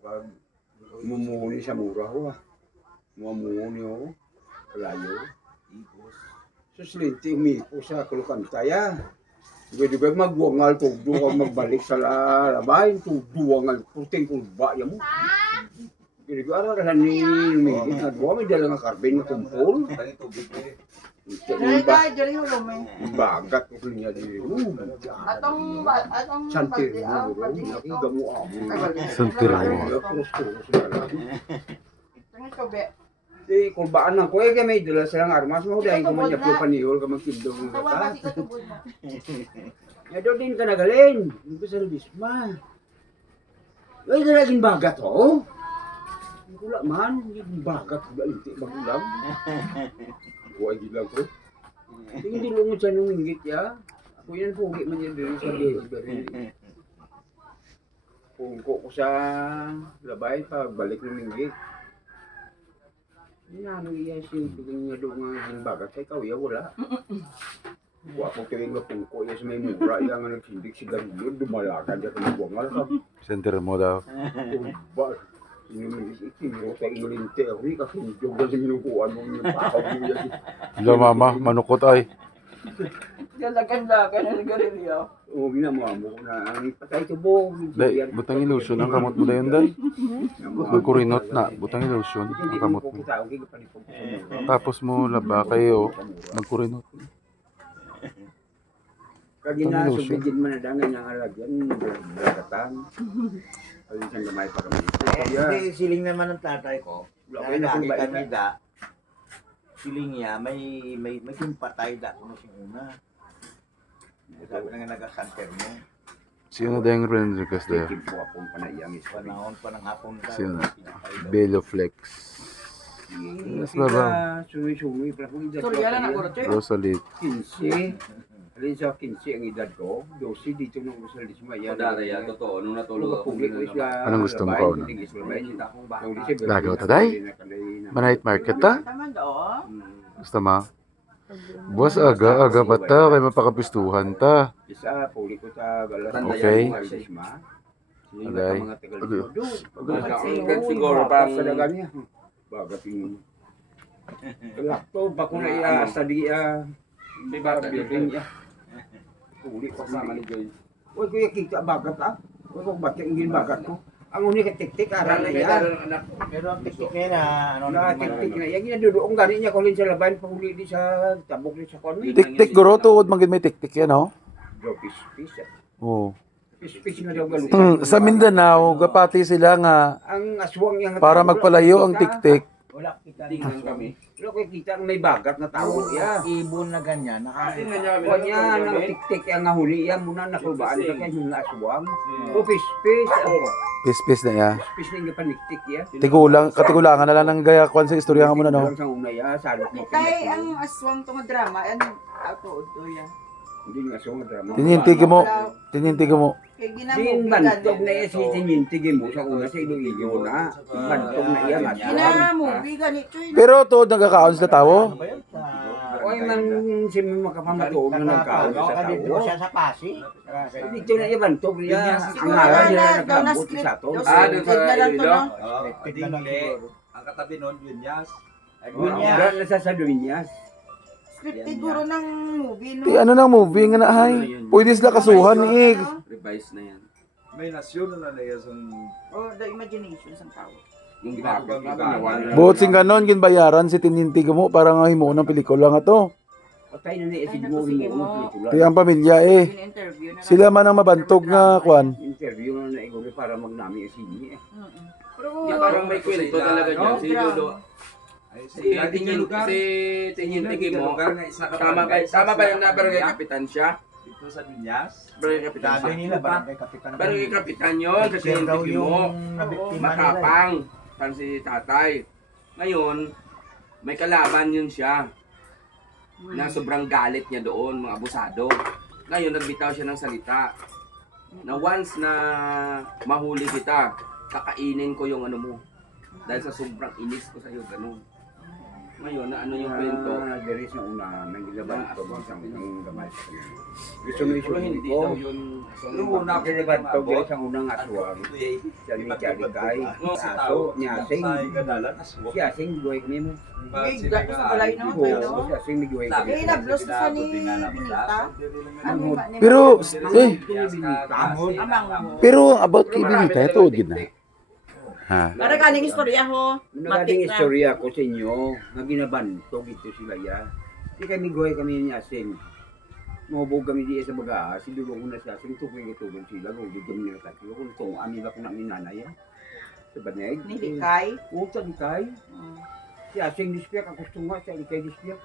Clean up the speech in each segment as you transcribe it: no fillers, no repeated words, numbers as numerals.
kag mumuni sa mura ho ah. Mumuni ho. Kalayo. Suslinti umipo sa kulukantaya. Duga-duga magwangal tugdo kag magbalik sa labay. Tugduwangal puting kulba yan mo. Duga ara ni lumigit na duwa may dala nga karbin na kumpol. Bagat ko niya di. Atong Santir mo bro. Nakigamo amo. Santir mo. Krus-krus na lang. Tangis ko be. Di kulbaan ng kuya kay may dala silang armas mo dahil ko man yaplo panihol ka magtindog ng Tawa kata. mati ka tubod mo. Ado din ka nagalin. Hindi sa bisma. Ay naging bagat ho. Wala man, yung bagat wala inti bagulang. Buhay gilang ko. Hindi lungon siya nung inggit ya. Ako yan pugi man yan dito sa diri. Pungko ko sa labay pagbalik ng inggit. Ano iya siya tignan niya doon nga yung bagat kay kauya wala. Wapo tingin nga pungko iya sa may mura iya nga nagsindik si Garillo dumalakan siya kung buwangal ka. Santir mo daw. Ba, ikiniro sa ingolinte ako ni kasi yung na sa minukuan mo yung pakaw mo yan. Hello mama, manukot ay. Galagan-lagan ng garilyo. Oo, ginamo na ang patay tubo. Day, butang ilusyon ang kamot mo dayon day. Magkurinot na, butang ilusyon ang kamot mo. Tapos mo laba kayo, magkurinot. Kagina subidin man na dangan yang alagyan berkatan. Ayun siyang gamay pa kami. Hindi, siling naman ng tatay ko. Wala kayo na Lagi kung kami baita. da. Siling niya, may kumpatay da kung siyang una. Sabi na nga nag-santer mo. Sino na dayang Rodriguez dayo? Kimpo akong panayang is Panahon pa ng hapon na. Sino na? Beloflex. Yes, baba. Suwi-suwi pa kung edad ko. Surya lang ako rin. Rosalit. 15. Alin sa 15 ang edad ko. 12 dito nung Rizal di Sumaya. Dara ya, totoo. Nung natulog ako. Public ko isla. Anong gusto mo kaon? Yung Lagaw ta, day? Manahit market ta? Tama daw. Gusto ma? Buwas aga pa ta, kay mapakapistuhan ta. Isa, puli ko sa galas. Okay. Alay. Siguro pang Sa dagan niya. Bagat yung laptop, bako na iya, sa diya. may bata Building dito. niya. Puli ko Kasama ni Joy. Uy, kuya, kita bagat ah. Uy, kung ba't yung bagat ko? Ang uni ka tik-tik, aral na yan. Pero ang tiktik niya na, ano Na tik-tik na yan. Ginadudoong gani niya kung sa laban, pahuli di sa tabok ni sa konwi. Tik-tik guro, tuod magin may tik-tik yan, oh. Do, pis-pis. Oo. Pis-pis nga daw galutan. Sa Mindanao, gapati sila nga Ang aswang yung para magpalayo ang tik-tik. wala kita. Tingnan kami. Wala ko kita ang may bagat na tao. Ya. Ibon na ganyan, nakain. Kuan yan, ang tik-tik ang nahuli yan. Muna nakubaan ka kaya yung aswang. O pis-pis. Pis-pis na ya. Pis na yung paniktik ya. Katigulangan na lang ng gaya kwan sa istorya nga muna, no? Sa una ya, salok mo. Tay ang aswang tong drama ano ako udo ya. Hindi nga aswang drama. Tinintig mo. Kay Din ginamo bantog na iya si tinintigin mo sa una sa Iloilo na. Bantog na iya aswang. Ginamo bigan ni Choy. Pero tuod nagkakaon sila tawo. Ano ba yun? Oy man si makapamatuog na nagkaon sa Dito tao. siya sa Pasig. Dito na iya bantog niya. Siguro Ang araw niya na naglambot script. sa to. doon sa Iloilo? Ang katabi nun, Vinyas. Ang nasasaluin niya. Scripted guro ng movie no. Ti ano nang movie nga na ay. Pwede sila kasuhan ni Revise na yan. May nasyon na nila sa Oh, the imagination sang tao. Yung bakit ginawa nila. Buot sing ganon ginbayaran si tinintig mo para nga himo ng pelikula nga to. Patay na ni Isigmo mo pelikula. Ti ang pamilya eh. In-interview na. Sila man ang mabantog nga kwan. Interview na iguri para magnami si Pero Parang may kwento talaga dyan. Si Lolo. Si tingin Tingin mo. Tama ba yung na barangay kapitan siya? dito sa Vinyas. Barangay kapitan Sabi siya. nila, barangay kapitan. Barangay kapitan yun. Kasi Siya daw tingin mo. yung nabiktima nila. Matapang. Pan si tatay. Ngayon, may kalaban yun siya. Na sobrang galit niya doon, mga abusado. Ngayon, nagbitaw siya ng salita. Na once na mahuli kita, kakainin ko yung ano mo. Dahil sa sobrang inis ko sa'yo, ganun. Ngayon, na ano yung kwento? There is na una, nang gilaban ko isang gamay sa kanya. Gusto mo Pero isulit hindi ko. daw yun. Yung una ko Gilaban ko guys ang unang aswang. Siya ni Chalikay. Aso, nyasing. Si Asing, duwag mo mo. Big, dati sa balay no, Oo, tayo. si Asing ni duwag kami. Eh, nablos sa ni Binita. Ano ba? Pero, eh, Amang mo. pero about kay Binita, tuod gid na. Ha? Para kaning istorya ho. Nagating Matik na. istorya ko sa inyo, nga ginabantog ito sila ya. Di kami goy kami ni Asing. Mabog kami di sa baga, si dulo ko na si Asing, tukoy ko tubog sila, gugod kami nila tatlo. Kung tungan nila ko namin nanay ya. Sa baneg. Nilikay. Oo, sa likay. Si Asing dispiyak, ako gusto nga, si Alikay dispiyak.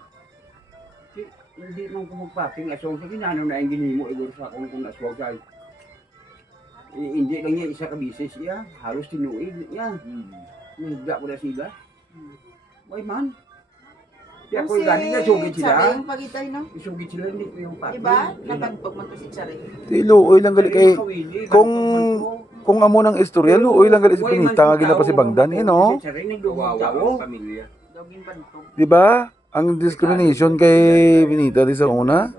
Hindi man ko magpating aswang sa ginano na yung ginimo, igor sa akong kung aswang sa hindi lang niya isa ka bisis niya, halos tinuig niya. Nagda ko na sila. May man. Kaya ako yung galing na sugit Sabi sila. yung pagitay no. Isugit sila, hindi ko yung pating. Diba? Napagpag man to si Charing. Di luoy lang gali kay kung amo nang istorya, luoy lang gali si Binita nga gina pa si Bangdan, eh no? Kawawa ang pamilya. Doging bantog. Di ba? Ang discrimination kay Binita di sa una.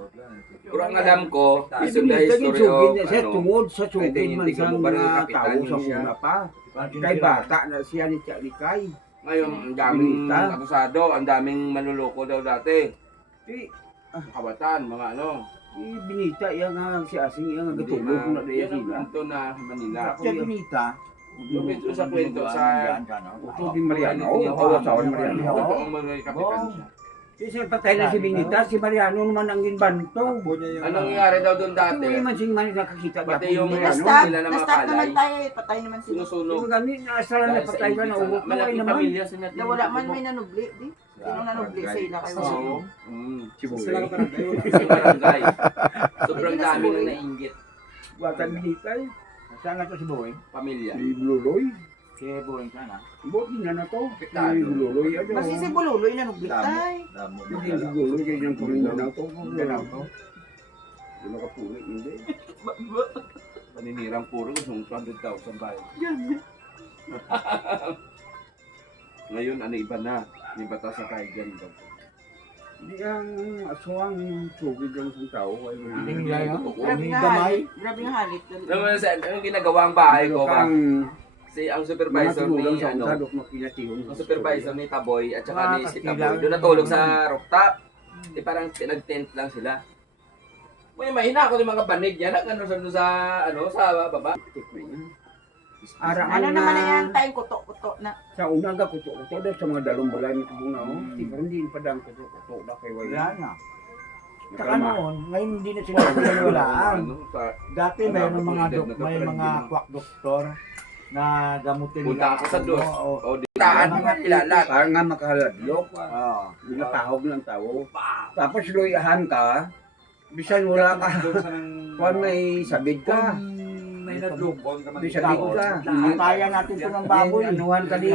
Pero ang alam ko, Kasi isang na history sugit of, niya siya, ano, tungod sa sugit Pwede man hindi sa ko ba rin mga kapitan tao yun sa siya? una pa. Kay bata na siya ni Chalikay. ngayon, ang daming Binita. akusado, ang daming manluloko daw dati. Eh, Kabatan, mga ano. Binita, iya nga si Asing, iya nga gatulog na Yan daya ang sila. kwento na Manila. Siya Binita. Ito sa kwento sa Ito di Mariano, o asawa ni Mariano. Ito ang mga kapitan siya. Kasi patay na si Binita, si Mariano naman ang ginbanto. Anong nangyari daw doon dati? Hindi man sing man nakakita Pati niya yung kung Mariano, Na-stop. sila na mga Na-stop naman palay. tayo. Patay naman sila. Sinusunog. Yung gani, naasara na Dahil sa patay ka na ibig, ugot. Buhay malaking naman. pamilya sila. Na wala man may nanubli. Di? Sino nanubli sa ila kayo? Oo. Si Buhay. Sa barangay. Sobrang dami na nainggit. Batan Binita eh. Saan nga to si Buhay? Pamilya. Si Bululoy. Si Boy sana. Buot din na to. Si Apektado. Bululoy. Ano? Basta si Bululoy nanubli tay. Hindi si Bululoy, kaya niyang pamilya na to. Ganaw to. Hindi nakapulit, hindi. Paninirang puro kung 200,000 bahay. Ngayon, ano iba na? May batas sa Kaigan daw. Hindi ang aswang sugid lang sa tao. Hindi nila yun? Grabe nga Gamay. halit. Grabe nga halit. Naman sa ang ginagawa ang bahay ko ba? Si ang Mga supervisor tigulang ni sa ano, untadok na pinatihon. ang supervisor ni Taboy at saka ni si Taboy. Kakilang. Doon natulog sa rooftop. Di parang pinag-tent lang sila. May mahina ako ng mga banig yan. Ano sa ano sa baba. Arangan Ano na naman na yan? Tayong kuto-kuto na. sa una ga kuto-kuto daw sa mga dalong balay mo muna oh. Hindi pa dang kuto-kuto na kay Wala wala. na. Saka Nakalma. noon, ngayon hindi na sila pinawalaan. Ano, sa Dati may mga kwak doktor na gamutin nila. punta ako sa dos. Oo. O di taan mga kilala. Parang nga makahaladlok. Oo. Nakahog ng tao. Tapos luyahan ka. Bisan wala ka. Kung may sabid ka. May nadlubon ka May sabid ka. Kaya natin ito ng baboy. Anuhan ka ni.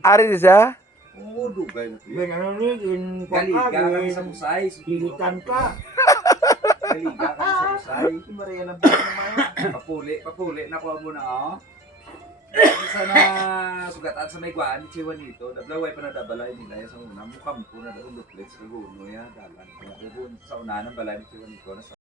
Ari di siya? Oo, dugay na ito. Yan ano ni, in Kaliga kami kwak sa musay. hilitan ka. Kaliga kami sa musay. Si Maria lang ba naman? Papuli, nakuha mo na oh. Isa na sugatan sa may kuan, chiwan nito. Dablaway pa na dabalay nila sa una. Mukhang po na daw luplet sa gulo ya. Dalan. Sa una ng balay, chiwan nito.